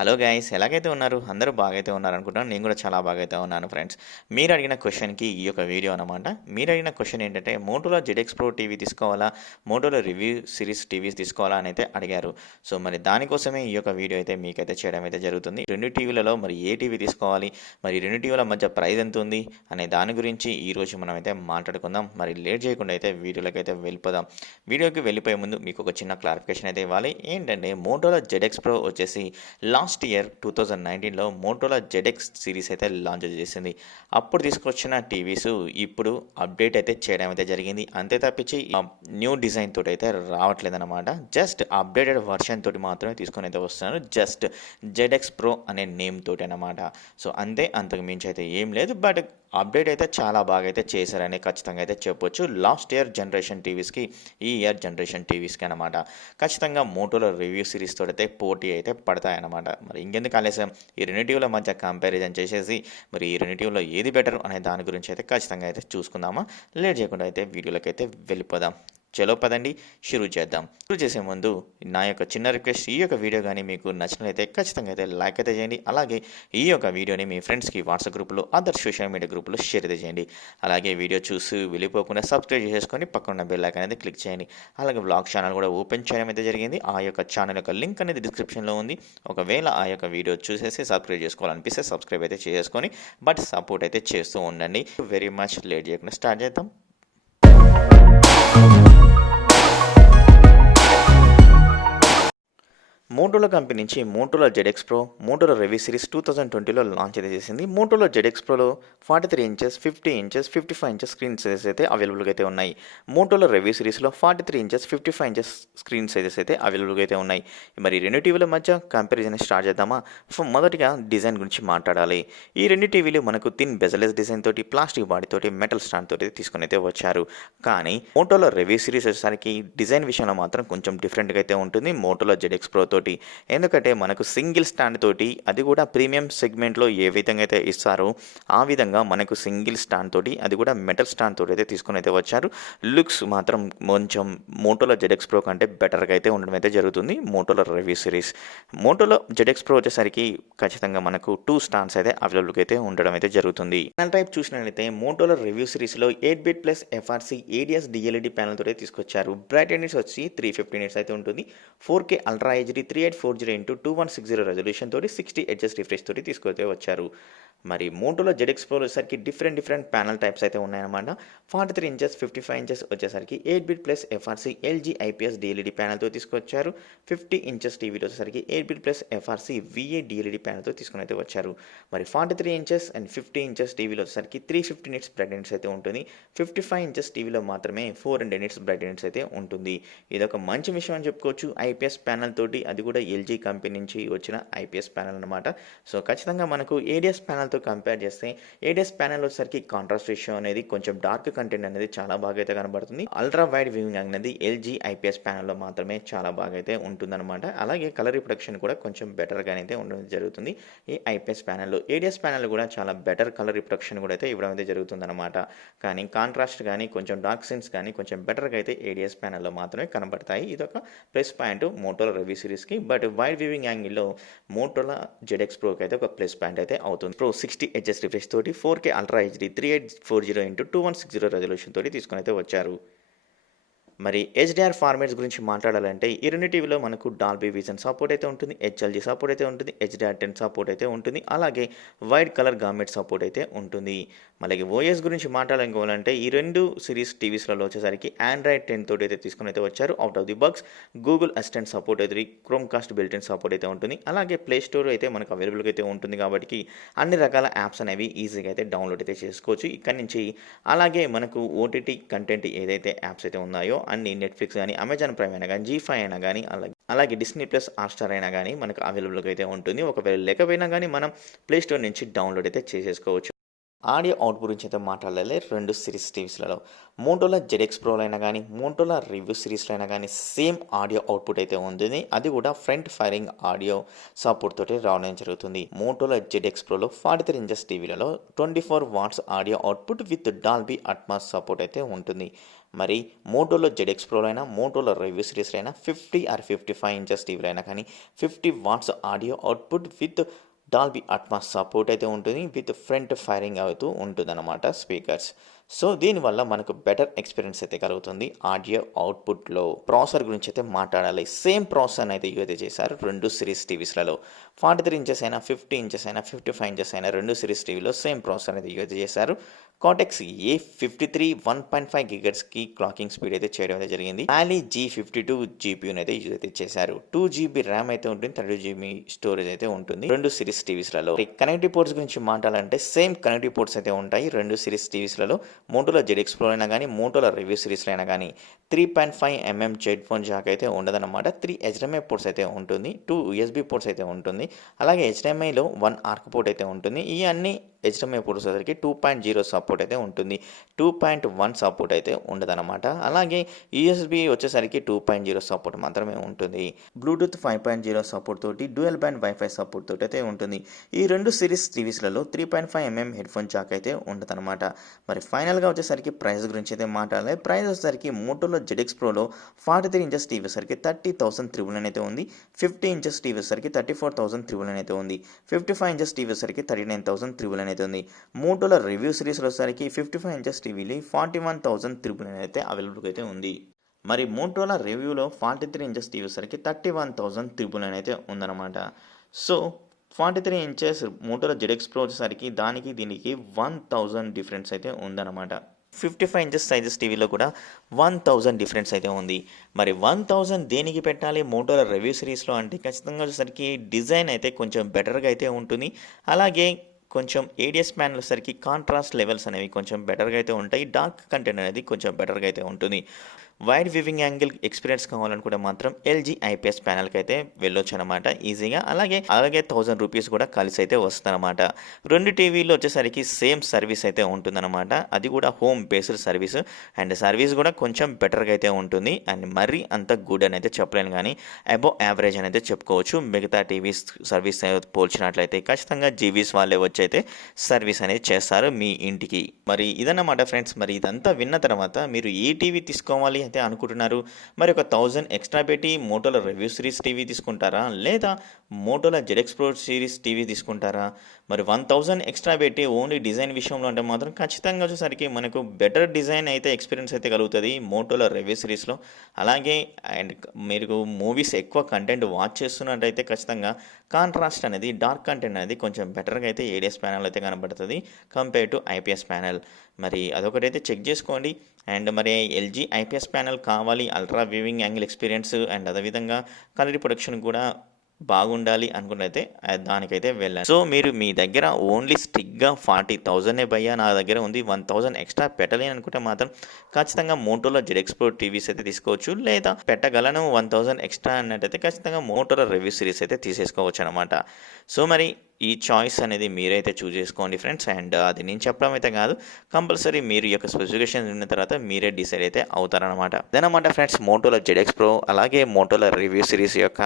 Hello guys ఎలాగైతే ఉన్నారు అందరూ బాగైతే ఉన్నారు అనుకుంటాను. నేను కూడా చాలా బాగైతే ఉన్నాను ఫ్రెండ్స్. మీరు అడిగిన క్వశ్చన్కి ఈ యొక్క వీడియో అనమాట. మీరు అడిగిన క్వశ్చన్ ఏంటంటే మోటోలో జెడ్ఎక్స్ ప్రో టీవీ తీసుకోవాలా, మోటోలో రివ్యూ సిరీస్ టీవీస్ తీసుకోవాలా అని అయితే అడిగారు. సో మరి దానికోసమే ఈ యొక్క వీడియో అయితే మీకైతే చేయడం అయితే జరుగుతుంది. రెండు టీవీలలో మరి ఏ టీవీ తీసుకోవాలి, మరి రెండు టీవీల మధ్య ప్రైస్ ఎంత ఉంది అనే దాని గురించి ఈరోజు మనం అయితే మాట్లాడుకుందాం. మరి లేట్ చేయకుండా అయితే వీడియోలోకి అయితే వెళ్ళిపోదాం. వీడియోకి వెళ్ళిపోయే ముందు మీకు ఒక చిన్న క్లారిఫికేషన్ అయితే ఇవ్వాలి. ఏంటంటే మోటోలో జెడ్ఎక్స్ ప్రో వచ్చేసి లాస్ట్ ఇయర్ 2019లో మోటోలా జెడ్ఎక్స్ సిరీస్ అయితే లాంచ్ చేసింది. అప్పుడు తీసుకొచ్చిన టీవీస్ ఇప్పుడు అప్డేట్ అయితే చేయడం అయితే జరిగింది. అంతే తప్పించి న్యూ డిజైన్ తోటి అయితే రావట్లేదు అనమాట. జస్ట్ అప్డేటెడ్ వర్షన్ తోటి మాత్రమే తీసుకొని అయితే వస్తున్నారు. జస్ట్ జెడ్ఎక్స్ ప్రో అనే నేమ్ తోటి అనమాట. సో అంతే, అంతకు మించి అయితే ఏం లేదు. బట్ అప్డేట్ అయితే చాలా బాగా అయితే చేశారని ఖచ్చితంగా అయితే చెప్పొచ్చు. లాస్ట్ ఇయర్ జనరేషన్ టీవీస్కి ఈ ఇయర్ జనరేషన్ టీవీస్కి అనమాట. ఖచ్చితంగా మోటోలో రివ్యూ సిరీస్ తోటి అయితే పోటీ అయితే పడతాయన్నమాట. మరి ఇంకెందుకు ఆలస్యం, ఈ రెండు టీవీల మధ్య కంపారిజన్ చేసేసి మరి ఈ రెండు టీవీలో ఏది బెటర్ అనే దాని గురించి అయితే ఖచ్చితంగా అయితే చూసుకుందామా. లేట్ చేయకుండా అయితే వీడియోలోకి అయితే వెళ్ళిపోదాం. చలో పదండి, షురూ చేద్దాం. షురూ చేసే ముందు నా యొక్క చిన్న రిక్వెస్ట్, ఈ యొక్క వీడియో కానీ మీకు నచ్చినట్లయితే ఖచ్చితంగా అయితే లైక్ అయితే చేయండి. అలాగే ఈ యొక్క వీడియోని మీ ఫ్రెండ్స్కి వాట్సాప్ గ్రూప్లో, అదర్ సోషల్ మీడియా గ్రూప్లో షేర్ అయితే చేయండి. అలాగే వీడియో చూసి వెళ్ళిపోకుండా సబ్స్క్రైబ్ చేసుకొని పక్కన బెల్ ఐకాన్ అనేది క్లిక్ చేయండి. అలాగే బ్లాగ్ ఛానల్ కూడా ఓపెన్ చేయడం అయితే జరిగింది. ఆ యొక్క ఛానల్ యొక్క లింక్ అనేది డిస్క్రిప్షన్లో ఉంది. ఒకవేళ ఆ యొక్క వీడియో చూసేసి సబ్స్క్రైబ్ చేసుకోవాలనిపిస్తే సబ్స్క్రైబ్ అయితే చేసుకొని బట్ సపోర్ట్ అయితే చేస్తూ ఉండండి. వెరీ మచ్ లేట్ చేయకుండా స్టార్ట్ చేద్దాం. మోటోలా కంపెనీ నుంచి Motorola ZX Pro, Motorola Revou series 2020లో లాంచ్ అయితే చేసింది. మోటోలా జెడ్ఎక్స్ ప్రోలో 43 inches, 50 inches, 55 inches screen sizes అయితే అవైలబుల్గా అయితే ఉన్నాయి. మోటోలా రెవీ సిరీస్లో 43 ఇంచెస్, 55 ఇంచెస్ స్క్రీన్ సైజెస్ అయితే అవైలబుల్గా అయితే ఉన్నాయి. మరి రెండు టీవీల మధ్య కంపారిజన్ స్టార్ట్ చేద్దామా. మొదటిగా డిజైన్ గురించి మాట్లాడాలి. ఈ రెండు టీవీలు మనకు థిన్ బెజలెస్ డిజైన్ తోటి, ప్లాస్టిక్ బాడీ తోటి, మెటల్ స్టాండ్ తోటి తీసుకొని అయితే వచ్చారు. కానీ మోటోలా రెవీ సిరీస్ వచ్చేసరికి డిజైన్ విషయంలో మాత్రం కొంచెం డిఫరెంట్గా అయితే ఉంటుంది మోటోలా జెడ్ఎక్స్ ప్రో తోటి. ఎందుకంటే మనకు సింగిల్ స్టాండ్ తోటి, అది కూడా ప్రీమియం సెగ్మెంట్లో ఏ విధంగా అయితే ఇస్తారో ఆ విధంగా మనకు సింగిల్ స్టాండ్ తోటి, అది కూడా మెటల్ స్టాండ్ తోటి అయితే తీసుకొని అయితే వచ్చారు. లుక్స్ మాత్రం కొంచెం మోటోలా జెడ్ఎక్స్ ప్రో కంటే బెటర్గా అయితే ఉండడం అయితే జరుగుతుంది మోటోలా రివ్యూ సిరీస్. మోటోలా జెడ్ఎక్స్ ప్రో వచ్చేసరికి ఖచ్చితంగా మనకు 2 స్టాండ్స్ అయితే అవైలబుల్గా అయితే ఉండడం అయితే జరుగుతుంది. ప్యానల్ టైప్ చూసినట్లయితే మోటోలా రివ్యూ సిరీస్లో 8 bit plus FRC ADS DLED panel తోటి తీసుకొచ్చారు. బ్రైట్ యూనిట్స్ వచ్చి 350 నిట్స్ అయితే ఉంటుంది. 4K ultra HD 3840x2160 resolution తోటి 60 హెచ్ఎస్ రిఫ్రెష్ తోటి తీసుకొస్తే వచ్చారు. మరి మోటోలో జెడ్ఎక్స్ ప్రో వచ్చేసరికి డిఫరెంట్ ప్యానల్ టైప్స్ అయితే ఉన్నాయన్నమాట. 43 ఇంచెస్, 55 ఇంచెస్ వచ్చేసరికి 8 bit plus FRC LG IPS DLED ప్యానల్తో తీసుకొచ్చారు. 50 ఇంచెస్ టీవీలో వచ్చేసరికి 8 bit plus FRC VA DLED ప్యానల్తో తీసుకొని అయితే వచ్చారు. మరి 43 ఇంచెస్ అండ్ 50 ఇంచెస్ టీవీలో వచ్చేసరికి 350 నిట్స్ బ్రైట్నెస్ అయితే ఉంటుంది. 55 ఇంచెస్ టీవీలో మాత్రమే 400 నిట్స్ బ్రైట్నెస్ అయితే ఉంటుంది. ఇదొక మంచి విషయం అని చెప్పుకోవచ్చు. ఐపీఎస్ ప్యానల్ తోటి, అది కూడా ఎల్జీ కంపెనీ నుంచి వచ్చిన ఐపీఎస్ ప్యానల్ అనమాట. సో ఖచ్చితంగా మనకు ఏడిఎస్ ప్యానల్తో కంపేర్ చేస్తే ఏడిఎస్ ప్యానల్ వచ్చేసరికి కాంట్రాస్ట్ రేషియో అనేది కొంచెం డార్క్ కంటెంట్ అనేది చాలా బాగా అయితే కనబడుతుంది. అల్ట్రా వైడ్ వ్యూయింగ్ అనేది ఎల్జీ ఐపీఎస్ ప్యానల్లో మాత్రమే చాలా బాగా అయితే ఉంటుందన్నమాట. అలాగే కలర్ రిప్రొడక్షన్ కూడా కొంచెం బెటర్గానే అయితే ఉండడం జరుగుతుంది ఈ ఐపీఎస్ ప్యానల్లో. ఏడిఎస్ ప్యానల్ కూడా చాలా బెటర్ కలర్ రిప్రొడక్షన్ కూడా అయితే ఇవ్వడం అయితే జరుగుతుందన్నమాట. కానీ కాంట్రాస్ట్ కానీ కొంచెం డార్క్ సెన్స్ కానీ కొంచెం బెటర్గా అయితే ఏడిఎస్ ప్యానల్లో మాత్రమే కనబడతాయి. ఇదొక ప్లస్ పాయింట్ మోటోలా రివ్యూ సిరీస్కి. బట్ వైడ్ వ్యూయింగ్ యాంగిల్లో మోటోలా జెడ్ఎక్స్ ప్రోకి అయితే ఒక ప్లస్ పాయింట్ అయితే అవుతుంది. ప్రో 60 హెచ్ఎస్ రిఫ్రెష్ తోటి 4K ultra HD 3840x2160 resolution తోటి తీసుకొని అయితే వచ్చారు. మరి హెచ్డిఆర్ ఫార్మాట్స్ గురించి మాట్లాడాలంటే ఈ రెండు టీవీలో మనకు డాల్బీ విజన్ సపోర్ట్ అయితే ఉంటుంది, హెచ్ఎల్జీ సపోర్ట్ అయితే ఉంటుంది, హెచ్డిఆర్10 సపోర్ట్ అయితే ఉంటుంది, అలాగే వైడ్ కలర్ గామెట్ సపోర్ట్ అయితే ఉంటుంది. అలాగే ఓఎస్ గురించి మాట్లాడాలనుకోవాలంటే ఈ రెండు సిరీస్ టీవీస్లలో వచ్చేసరికి ఆండ్రాయిడ్ 10 తోటి అయితే తీసుకొని అయితే వచ్చారు. Out of the box Google assistant support అయితే, క్రోమ్ కాస్ట్ బిల్ట్-ఇన్ సపోర్ట్ అయితే ఉంటుంది. అలాగే ప్లే స్టోర్ అయితే మనకు అవైలబుల్గా అయితే ఉంటుంది కాబట్టి అన్ని రకాల యాప్స్ అనేవి ఈజీగా అయితే డౌన్లోడ్ అయితే చేసుకోవచ్చు ఇక్కడ నుంచి. అలాగే మనకు ఓటీటీ కంటెంట్ ఏదైతే యాప్స్ అయితే ఉన్నాయో అన్ని నెట్ఫ్లిక్స్ కానీ, అమెజాన్ ప్రైమ్ అయినా కానీ, G5 అయినా కానీ, అలాగే డిస్నీ ప్లస్ హాట్స్టార్ అయినా కానీ మనకు అవైలబుల్గా అయితే ఉంటుంది. ఒకవేళ లేకపోయినా కానీ మనం ప్లే స్టోర్ నుంచి డౌన్లోడ్ అయితే చేసేసుకోవచ్చు. ఆడియో అవుట్ గురించి అయితే మాట్లాడాలి 2 సిరీస్ టీవీస్‌లలో. మోటోలా జెడ్ఎక్స్ ప్రోలో అయినా గానీ, మోటోలా రివ్యూ సిరీస్‌లో అయినా గానీ సేమ్ ఆడియో అవుట్‌పుట్ అయితే ఉంటుంది. అది కూడా ఫ్రంట్ ఫైరింగ్ ఆడియో సపోర్ట్ తోటి రావడం జరుగుతుంది. మోటోలా జెడ్ఎక్స్ ప్రోలో 43 ఇంచెస్ టీవీలలో 24 watts audio output with Dolby Atmos support అయితే ఉంటుంది. మరి మోటోలో జెడ్ఎక్స్ ప్రోలో అయినా, మోటోలా రివ్యూ సిరీస్‌లో అయినా 50 ఆర్ 55 ఇంచెస్ టీవీలో అయినా కానీ 50 watts audio output with Dolby Atmos support అయితే ఉంటుంది. విత్ ఫ్రంట్ ఫైరింగ్ అవుతూ ఉంటుందన్నమాట స్పీకర్స్. సో దీనివల్ల మనకు బెటర్ ఎక్స్పీరియన్స్ అయితే కలుగుతుంది ఆడియో అవుట్పుట్లో. ప్రాసెసర్ గురించి అయితే మాట్లాడాలి. సేమ్ ప్రాసెసర్ అయితే యూజ్ చేశారు 2 సిరీస్ టీవీస్‌లలో. 43 ఇంచెస్ అయినా, 50 ఇంచెస్ అయినా, 55 ఇంచెస్ అయినా 2 సిరీస్ టీవీలో సేమ్ ప్రాసెసర్ అయితే యూజ్ చేశారు. కార్టెక్స్ A53 1.5 గిగాహెర్ట్జ్‌కి క్లాకింగ్ స్పీడ్ అయితే చేయడం అయితే జరిగింది. Mali G52 జీపీయూని అయితే యూజ్ అయితే చేశారు. 2 జీబీ ర్యామ్ అయితే ఉంటుంది. 32 జీబీ స్టోరేజ్ అయితే ఉంటుంది 2 సిరీస్ టీవీస్‌లలో. కనెక్టివ్ పోర్ట్స్ గురించి మాట్లాడాలంటే సేమ్ కనెక్టివ్ పోర్ట్స్ అయితే ఉంటాయి 2 సిరీస్ టీవీస్‌లలో. మోటోలా జెడ్ఎక్స్ ప్రో అయినా కానీ, మోటోలా రివ్యూ సిరీస్‌లో అయినా కానీ 3.5mm హెడ్ ఫోన్ జాక్ అయితే ఉండదన్నమాట. 3 HDMI పోర్ట్స్ అయితే ఉంటుంది. 2 USB పోర్ట్స్ అయితే ఉంటుంది. అలాగే HDMIలో 1 ఆర్క్ పోర్ట్ అయితే ఉంటుంది. ఈ అన్ని HDMI పోర్ట్స్ వచ్చేసరికి 2.0 సపోర్ట్ అయితే ఉంటుంది. 2.1 సపోర్ట్ అయితే ఉండదన్నమాట. అలాగే USB వచ్చేసరికి 2.0 సపోర్ట్ మాత్రమే ఉంటుంది. బ్లూటూత్ 5.0 సపోర్ట్ తోటి డ్యూయల్ బ్యాండ్ వైఫై సపోర్ట్ తోటి అయితే ఉంటుంది. ఈ 2 సిరీస్ టీవీస్‌లలో 3.5mm హెడ్ ఫోన్ జాక్ అయితే ఉండదన్నమాట. మరి ఫైనల్‌గా వచ్చేసరికి ప్రైస్ గురించి అయితే మాట్లాడాలి. ప్రైస్ వచ్చేసరికి మోటోలా జెడ్ఎక్స్ ప్రోలో 43 ఇంచెస్ టీవీ వచ్చేసరికి 30,999 అయితే ఉంది. 50 ఇంచెస్ టీవీ వచ్చేసరికి 34,999 అయితే ఉంది. 55 ఇంచెస్ టీవీ వచ్చేసరికి 39,999 అయితే ఉంది. మోటోలా రివ్యూ సిరీస్‌లో వచ్చేసరికి 55 ఇంచెస్ టీవీలు 41,999 అయితే అవైలబుల్‌గా అయితే ఉంది. మరి మోటోలా రివ్యూలో 43 ఇంచెస్ టీవీ వచ్చేసరికి 31,999 అయితే ఉందన్నమాట. సో 43 ఇంచెస్ మోటోలా జెడ్ఎక్స్ ప్రో వచ్చేసరికి దానికి దీనికి 1,000 డిఫరెన్స్ అయితే ఉందన్నమాట. 55 ఇంచెస్ సైజెస్ టీవీలో కూడా 1,000 డిఫరెన్స్ అయితే ఉంది. మరి 1,000 దేనికి పెట్టాలి మోటోలా రివ్యూ సిరీస్‌లో అంటే ఖచ్చితంగా వచ్చేసరికి డిజైన్ అయితే కొంచెం బెటర్‌గా అయితే ఉంటుంది. అలాగే కొంచెం ఏడిఎస్ ప్యానెల్ వచ్చేసరికి కాంట్రాస్ట్ లెవెల్స్ అనేవి కొంచెం బెటర్‌గా అయితే ఉంటాయి. డార్క్ కంటెంట్ అనేది కొంచెం బెటర్‌గా అయితే ఉంటుంది. వైడ్ వివింగ్ యాంగిల్ ఎక్స్పీరియన్స్ కావాలనుకుంటే మాత్రం ఎల్జీ ఐపీఎస్ ప్యానెల్కి అయితే వెళ్ళొచ్చు అనమాట ఈజీగా. అలాగే 1,000 రూపీస్ కూడా కలిసి అయితే వస్తుందన్నమాట. 2 టీవీలు వచ్చేసరికి సేమ్ సర్వీస్ అయితే ఉంటుందన్నమాట. అది కూడా home based service and service కూడా కొంచెం బెటర్గా అయితే ఉంటుంది. అండ్ మరీ అంత గుడ్ అని అయితే చెప్పలేను కానీ అబోవ్ యావరేజ్ అని అయితే చెప్పుకోవచ్చు. మిగతా టీవీస్ సర్వీస్ పోల్చినట్లయితే ఖచ్చితంగా జీవీస్ వాళ్ళే వచ్చి అయితే సర్వీస్ అనేది చేస్తారు మీ ఇంటికి. మరి ఇదన్నమాట ఫ్రెండ్స్. మరి ఇదంతా విన్న తర్వాత మీరు ఏ టీవీ తీసుకోవాలి అయితే అనుకుంటున్నారు? మరి ఒక 1000 ఎక్స్ట్రా పెట్టి మోటోలా రివ్యూ సిరీస్ టీవీ తీసుకుంటారా? లేదా మోటోలా జెడ్ఎక్స్ ప్రో సిరీస్ టీవీ తీసుకుంటారా? మరి 1000 ఎక్స్ట్రా పెట్టి ఓన్లీ డిజైన్ విషయంలో అంటే మాత్రం ఖచ్చితంగా వచ్చేసరికి మనకు బెటర్ డిజైన్ అయితే ఎక్స్పీరియన్స్ అయితే కలుగుతుంది మోటోలా రివ్యూ సిరీస్లో. అలాగే అండ్ మీరు మూవీస్ ఎక్కువ కంటెంట్ వాచ్ చేస్తున్నట్టయితే ఖచ్చితంగా కాంట్రాస్ట్ అనేది డార్క్ కంటెంట్ అనేది కొంచెం బెటర్గా అయితే ఏడిఎస్ ప్యానెల్ అయితే కనబడుతుంది కంపేర్ టు ఐపీఎస్ ప్యానెల్. మరి అదొకటైతే చెక్ చేసుకోండి. అండ్ మరి ఎల్జీ ఐపీఎస్ ప్యానెల్ కావాలి ultra viewing angle experience and అదేవిధంగా కలర్ ప్రొడక్షన్ కూడా బాగుండాలి అనుకున్నైతే దానికైతే వెళ్ళండి. సో మీరు మీ దగ్గర ఓన్లీ స్టిక్గా 40,000 భయ్యా నా దగ్గర ఉంది 1,000 ఎక్స్ట్రా పెట్టలేని అనుకుంటే మాత్రం ఖచ్చితంగా మోటోలా జెడ్ఎక్స్ ప్రో టీవీస్ అయితే తీసుకోవచ్చు. లేదా పెట్టగలను 1,000 ఎక్స్ట్రా అన్నట్టయితే ఖచ్చితంగా మోటోలా రివ్యూ సిరీస్ అయితే తీసేసుకోవచ్చు అనమాట. సో మరి ఈ చాయిస్ అనేది మీరైతే చూస్ చేసుకోండి ఫ్రెండ్స్. అండ్ అది నేను చెప్పడం అయితే కాదు, కంపల్సరీ మీరు ఈ యొక్క స్పెసిఫికేషన్ విన్న తర్వాత మీరే డిసైడ్ అయితే అవుతారనమాట. అదనమాట ఫ్రెండ్స్ మోటోలా జెడ్ఎక్స్ ప్రో అలాగే మోటోలా రివ్యూ సిరీస్ యొక్క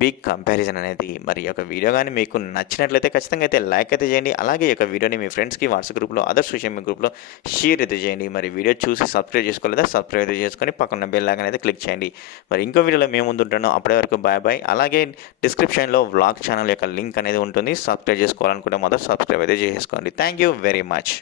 బిగ్ కంపారిజన్ అనేది. మరి ఈ యొక్క వీడియో కానీ మీకు నచ్చినట్లయితే ఖచ్చితంగా అయితే లైక్ అయితే చేయండి. అలాగే ఈ యొక్క వీడియోని మీ ఫ్రెండ్స్కి వాట్సాప్ గ్రూప్లో అదర్ సోషల్ మీడియా గ్రూప్లో షేర్ అయితే చేయండి. మరి వీడియో చూసి సబ్స్క్రైబ్ చేసుకోలేదా సబ్స్క్రైబ్ అయితే చేసుకొని పక్కన బెల్ ఐకాన్ అయితే క్లిక్ చేయండి. మరి ఇంకో వీడియోలో మేము ముందు ఉంటాను. అప్పటి వరకు బాయ్ బాయ్. అలాగే డిస్క్రిప్షన్లో వ్లాగ్ ఛానల్ యొక్క లింక్ అనేది ఉంటుంది. సబ్స్క్రైబ్ చేసుకోవాలనుకుంటే మాత్రం సబ్స్క్రైబ్ అయితే చేసుకోండి. Thank you very much.